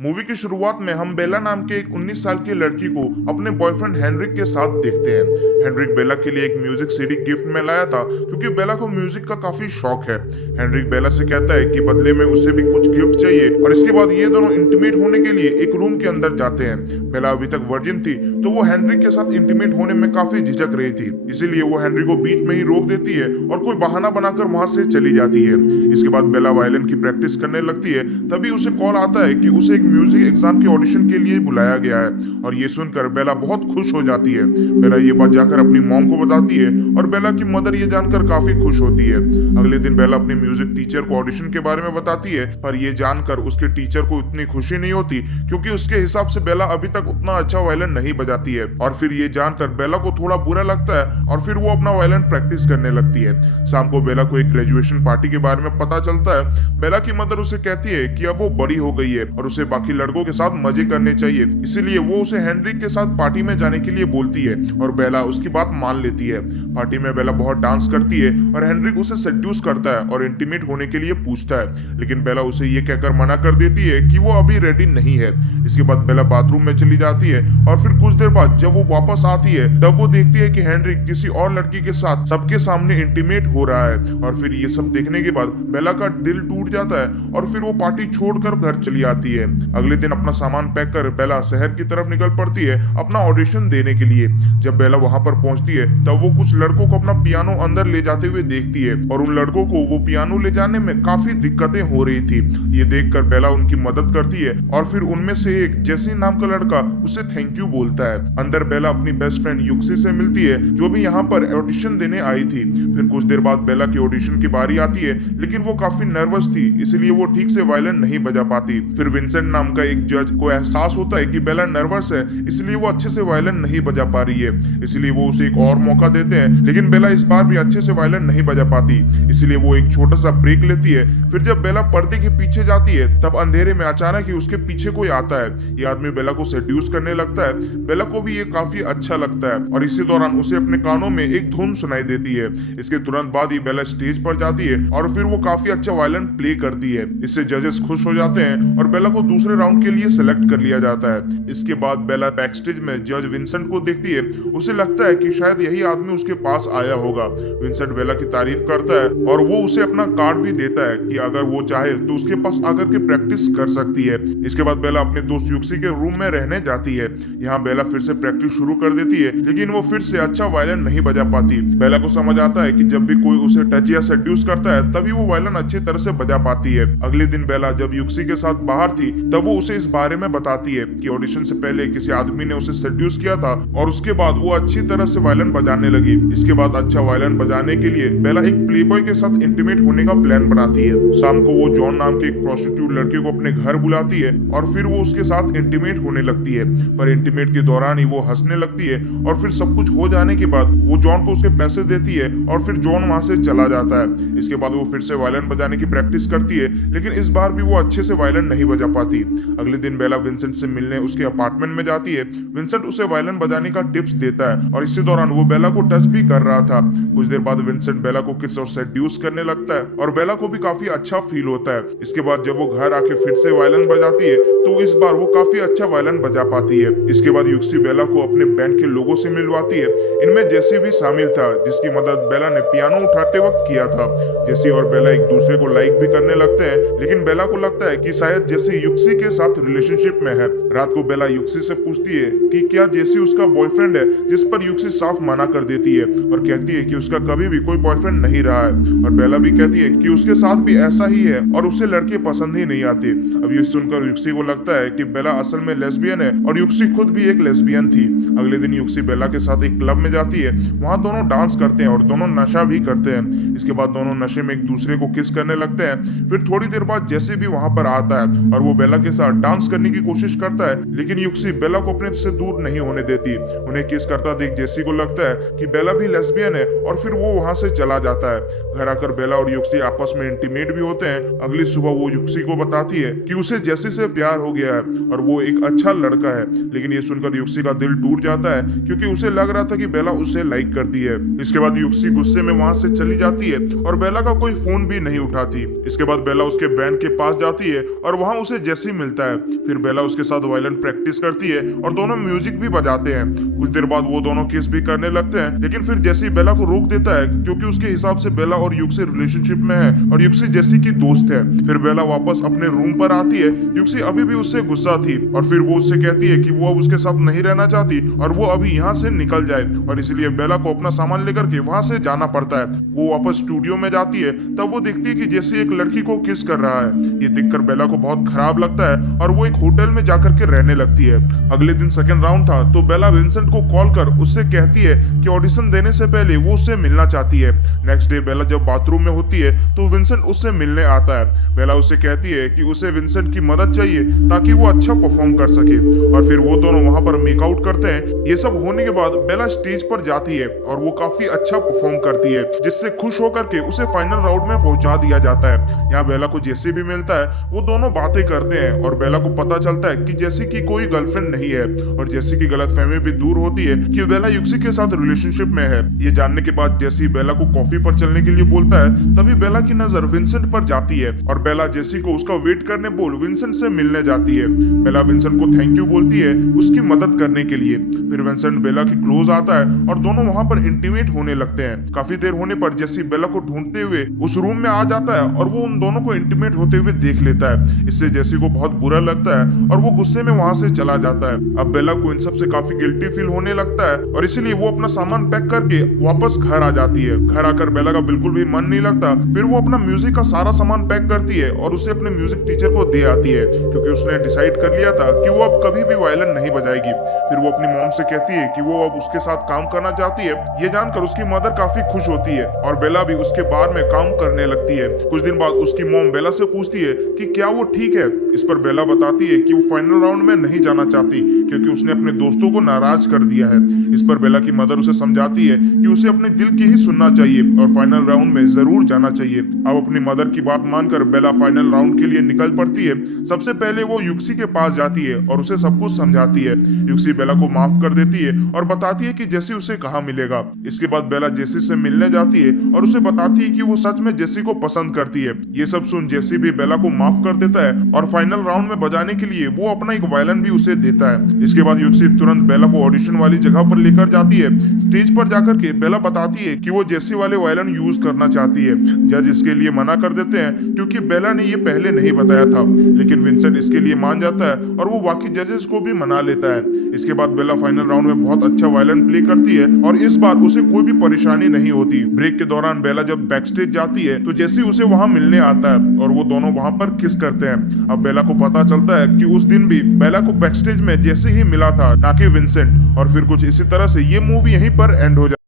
Movie की शुरुआत में हम बेला नाम के एक 19 साल की लड़की को अपने बॉयफ्रेंड हेनरिक के साथ देखते हैं। हेनरिक बेला के लिए एक म्यूजिक सीडी गिफ्ट में लाया था क्योंकि बेला को म्यूजिक का काफी शौक है। हेनरिक बेला से कहता है कि बदले में उसे भी कुछ गिफ्ट चाहिए और इसके बाद ये दोनों इंटीमेट होने के लिए एक रूम के अंदर जाते हैं। बेला अभी तक वर्जिन थी तो वो हेनरिक के साथ इंटीमेट होने में काफी झिझक रही थी, इसीलिए वो हेनरिक को बीच में ही रोक देती है और कोई बहाना बनाकर वहां से चली जाती है। इसके बाद बेला वायलिन की प्रैक्टिस करने लगती है, तभी उसे कॉल आता है कि उसे एक म्यूजिक एग्जाम के ऑडिशन के लिए बुलाया गया है और ये सुनकर बेला बहुत खुश हो जाती है। बेला ये बात जाकर अपनी मॉम को बताती है और बेला की मदर ये जानकर काफी खुश होती है। अगले दिन बेला अपने म्यूजिक टीचर को ऑडिशन के बारे में बताती है, पर ये जानकर उसके टीचर को इतनी खुशी नहीं होती क्योंकि उसके हिसाब से बेला अभी तक उतना अच्छा वायलिन नहीं बजाती है और फिर ये जानकर बेला को थोड़ा बुरा लगता है और फिर वो अपना वायलिन प्रैक्टिस करने लगती है। शाम को बेला को एक ग्रेजुएशन पार्टी के बारे में पता चलता है। बेला की मदर उसे कहती है कि अब वो बड़ी हो गई है और उसे बाकी लड़कों के साथ मजे करने चाहिए, इसीलिए वो उसे हेनरिक के साथ पार्टी में जाने के लिए बोलती है और बेला उसकी बात मान लेती है। पार्टी में बेला बहुत डांस करती है और हेनरिक उसे सेड्यूस करता है और इंटीमेट होने के लिए पूछता है, लेकिन बेला उसे ये कहकर मना कर देती है कि वो अभी रेडी नहीं है। इसके बाद बेला बाथरूम में चली जाती है और फिर कुछ देर बाद जब वो वापस आती है तब वो देखती है कि हेनरिक किसी और लड़की के साथ सबके सामने इंटीमेट हो रहा है और फिर ये सब देखने के बाद बेला का दिल टूट जाता है और फिर वो पार्टी छोड़कर घर चली आती है। अगले दिन अपना सामान पैक कर बेला शहर की तरफ निकल पड़ती है अपना ऑडिशन देने के लिए। जब बेला वहां पर पहुंचती है तब वो कुछ लड़कों को अपना पियानो अंदर ले जाते हुए देखती है और उन लड़कों को वो पियानो ले जाने में काफी दिक्कतें हो रही थी। ये देखकर बेला उनकी मदद करती है और फिर उनमें से एक जेसी नाम का लड़का उसे थैंक यू बोलता है। अंदर बेला अपनी बेस्ट फ्रेंड युक्सी से मिलती है जो भी यहाँ पर ऑडिशन देने आई थी। फिर कुछ देर बाद बेला की ऑडिशन की बारी आती है, लेकिन वो काफी नर्वस थी इसलिए वो ठीक से वायलिन नहीं बजा पाती। फिर विंसेंट नाम का एक जज को एहसास होता है कि बेला नर्वस है इसलिए वो अच्छे से वायलिन नहीं बजा पा रही है, इसलिए वो उसे एक और मौका देते हैं, लेकिन बेला इस बार भी अच्छे से वायलिन नहीं बजा पाती, इसलिए वो एक छोटा सा ब्रेक लेती है। फिर जब बेला पर्दे के पीछे जाती है तब अंधेरे में अचानक ही उसके पीछे कोई आता है। ये आदमी बेला को सेड्यूस करने लगता है। बेला को भी ये काफी अच्छा लगता है और इसी दौरान उसे अपने कानों में एक धुन सुनाई देती है। इसके तुरंत बाद ही बेला स्टेज पर जाती है और फिर वो काफी अच्छा वायलिन प्ले करती है। इससे जजेस खुश हो जाते हैं और बेला को दूसरे राउंड के लिए सिलेक्ट कर लिया जाता है। इसके बाद बेला बैक स्टेज में जज विंसेंट को देखती है। उसे लगता है कि शायद यही आदमी उसके पास आया होगा। विंसेंट बेला की तारीफ करता है और वो उसे अपना कार्ड भी देता है कि अगर वो चाहे तो उसके पास आकर के प्रैक्टिस कर सकती है। इसके बाद बेला अपने दोस्त युक्सी के रूम में रहने जाती है। यहाँ बेला फिर से प्रैक्टिस शुरू कर देती है, लेकिन वो फिर से अच्छा वायलिन नहीं बजा पाती। बेला को समझ आता है कि जब भी कोई उसे टच या सेड्यूस करता है तभी वो वायलिन अच्छी तरह से बजा पाती है। अगले दिन बेला जब युक्सी के साथ बाहर थी तब वो उसे इस बारे में बताती है कि ऑडिशन से पहले किसी आदमी ने उसे सेड्यूस किया था और उसके बाद वो अच्छी तरह से वायलिन बजाने लगी। इसके बाद अच्छा वायलिन बजाने के लिए बेला एक प्लेबॉय के साथ इंटीमेट होने का प्लान बनाती है। शाम को वो जॉन नाम के एक प्रोस्टिट्यूट लड़के को अपने घर बुलाती है और फिर वो उसके साथ इंटीमेट होने लगती है, पर इंटीमेट के दौरान ही वो हंसने लगती है और फिर सब कुछ हो जाने के बाद वो जॉन को उसके पैसे देती है और फिर जॉन वहां से चला जाता है। इसके बाद वो फिर से वायलिन बजाने की प्रैक्टिस करती है, लेकिन इस बार भी वो अच्छे से वायलिन नहीं बजा पाती। अगले दिन बेला विंसेंट से मिलने उसके अपार्टमेंट में जाती है। विंसेंट उसे वायलिन बजाने का टिप्स देता है और इसी दौरान वो बेला को टच भी कर रहा था। कुछ देर बाद विंसेंट बेला को किस और सेड्यूस करने लगता है और बेला को भी काफी अच्छा फील होता है। इसके बाद जब वो घर आके फिर से वायलिन बजाती है तो इस बार वो काफी अच्छा वायलिन बजा पाती है। इसके बाद युक्सी बेला को अपने बैंड के लोगों से मिलवाती है। इनमें जेसी भी शामिल था, जिसकी मदद बेला ने पियानो उठाते वक्त किया था। जेसी और बेला एक दूसरे को लाइक भी करने लगते हैं, लेकिन बेला को लगता है कि शायद जेसी युक्सी के साथ रिलेशनशिप में है। रात को बेला युक्सी से पूछती है कि क्या जेसी उसका बॉयफ्रेंड है, जिस पर युक्सी साफ मना कर देती है और कहती है कि उसका कभी भी कोई बॉयफ्रेंड नहीं रहा है। और बेला भी कहती है कि उसके साथ भी ऐसा ही है और उसे लड़के पसंद ही नहीं आते। अब ये सुनकर युक्सी को लगता है कि बेला असल में लेस्बियन है और युक्सी खुद भी एक लेस्बियन थी। अगले दिन युक्सी बेला के साथ एक क्लब में जाती है। वहाँ दोनों डांस करते हैं और दोनों नशा भी करते हैं। इसके बाद दोनों नशे में एक दूसरे को किस करने लगते हैं। फिर थोड़ी देर बाद जेसी भी वहाँ पर आता है और वो बेला के साथ डांस करने की कोशिश करता है, लेकिन युक्सी बेला को अपने से दूर नहीं होने देती। उन्हें किस करता देख जेसी को लगता है कि बेला भी लेस्बियन है और फिर वो वहाँ से चला जाता है। घर आकर बेला और युक्सी आपस में इंटीमेट भी होते हैं। अगली सुबह वो युक्सी को बताती है कि उसे जेसी से प्यार हो गया है और वो एक अच्छा लड़का है। लेकिन ये सुनकर युक्सी का दिल टूट जाता है क्योंकि उसे लग रहा था कि बेला उसे लाइक करती है। इसके बाद युक्सी गुस्से में वहां से चली जाती है और बेला का कोई फोन भी नहीं उठाती। इसके बाद बेला उसके बैंड के पास जाती है और वहां उसे जेसी मिलता है। फिर बेला उसके साथ वायलिन प्रैक्टिस करती है और दोनों म्यूजिक भी बजाते हैं। कुछ देर बाद वो दोनों किस भी करने लगते हैं, लेकिन फिर जेसी बेला को रोक देता है क्योंकि उसके हिसाब से बेला और युक्सी रिलेशनशिप में है और युक्सी जेसी की दोस्त है। फिर बेला वापस अपने रूम पर आती है। युक्सी अभी भी उससे गुस्सा थी और फिर वो उससे कहती है कि वो अब उसके साथ नहीं रहना चाहती और वो अभी यहाँ से निकल जाए और इसलिए बेला को अपना सामान लेकर के वहां से जाना पड़ता है। वो वापस स्टूडियो में जाती है, तब वो देखती है कि जेसी एक लड़की को किस कर रहा है। ये देखकर बेला को बहुत खराब लगता है और वो एक होटल में जाकर के रहने लगती है। अगले दिन सेकंड राउंड था तो बेला विंसेंट को कॉल कर उससे कहती है कि ऑडिशन देने से पहले वो उससे मिलना चाहती है। नेक्स्ट डे बेला जब बाथरूम में होती है तो विंसेंट उससे मिलने आता है। बेला उससे कहती है कि उसे विंसेंट की मदद चाहिए ताकि वो अच्छा परफॉर्म कर सके और फिर वो दोनों वहां पर मेकआउट करते हैं। ये सब होने के बाद बेला स्टेज पर जाती है और वो काफी अच्छा परफॉर्म करती है, जिससे खुश होकर के उसे फाइनल राउंड में पहुंचा दिया जाता है। यहाँ बेला को जेसी भी मिलता है। वो दोनों बातें करते हैं और बेला को पता चलता है कि जेसी की कोई गर्लफ्रेंड नहीं है और जेसी की गलतफहमी भी दूर होती है कि बेला युक्सी के साथ रिलेशनशिप में है। ये जानने के बाद जेसी बेला को कॉफी पर चलने के लिए बोलता है। तभी बेला की नजर विंसेंट पर जाती है और बेला जेसी को उसका वेट करने बोल विंसेंट से मिलने जाती है। बेला विंसेंट को थैंक यू बोलती है उसकी मदद करने के लिए। फिर विंसेंट बेला की क्लोज आता है और दोनों वहां पर इंटीमेट होने लगते हैं। काफी देर होने पर जेसी बेला को ढूंढते हुए उस रूम में आ जाता है और वो उन दोनों को इंटीमेट होते हुए देख लेता है। इससे जेसी को बहुत बुरा लगता है और वो गुस्से में वहां से चला जाता है। अब बेला को इन सब से काफी गिल्टी फील होने लगता है और इसीलिए वो अपना सामान पैक करके वापस घर आ जाती है। घर आकर बेला का बिल्कुल भी मन नहीं लगता। फिर वो अपना म्यूजिक का सारा सामान पैक करती है और उसे अपने म्यूजिक टीचर को दे आती है क्योंकि उसने डिसाइड कर लिया था कि वो अब कभी भी वायलिन नहीं बजाएगी। फिर वो अपनी मॉम से कहती है कि वो अब उसके साथ काम करना चाहती है। ये जानकर उसकी मदर काफी खुश होती है और बेला भी उसके बार में काम करने लगती है। कुछ दिन बाद उसकी मॉम बेला से पूछती है कि क्या वो ठीक है। इस पर बेला बताती है कि वो फाइनल राउंड में नहीं जाना चाहती क्योंकि उसने अपने दोस्तों को नाराज कर दिया है। इस पर बेला की मदर उसे समझाती है कि उसे अपने दिल की ही सुनना चाहिए और फाइनल राउंड में जरूर जाना चाहिए। अब अपनी मदर की बात मानकर बेला फाइनल राउंड के लिए निकल पड़ती है। सबसे पहले वो युक्सी के पास जाती है और उसे सब कुछ समझाती है। युक्सी बेला को माफ कर देती है और बताती है कि जेसी उसे कहाँ मिलेगा। इसके बाद बेला जेसी से मिलने जाती है और उसे बताती है कि वो सच में जेसी को पसंद करती है। ये सब सुन जेसी भी बेला को माफ कर देता है और फाइनल राउंड में बजाने के लिए वो अपना एक वायलिन भी उसे देता है। इसके बाद युक्सी तुरंत बेला को ऑडिशन वाली जगह पर लेकर जाती है। स्टेज पर जाकर के बेला बताती है कि वो जेसी वाले वायलिन यूज करना चाहती है। जज इसके लिए मना कर देते हैं क्योंकि बेला ने ये पहले नहीं बताया था, लेकिन विंसेंट इसके लिए मान जाता है और वो बाकी जजेस को भी मना लेता है। इसके बाद बेला फाइनल राउंड में बहुत अच्छा वायलिन प्ले करती है और इस बार उसे कोई भी परेशानी नहीं होती। ब्रेक के दौरान बेला जब बैक स्टेज जाती है तो जेसी उसे वहां मिलने आता है और वो दोनों वहां पर किस करते हैं। अब बेला को पता चलता है कि उस दिन भी बेला को बैक स्टेज में जेसी ही मिला था, ना कि विंसेंट। और फिर कुछ इसी तरह से ये मूवी यहीं पर एंड हो जाती है।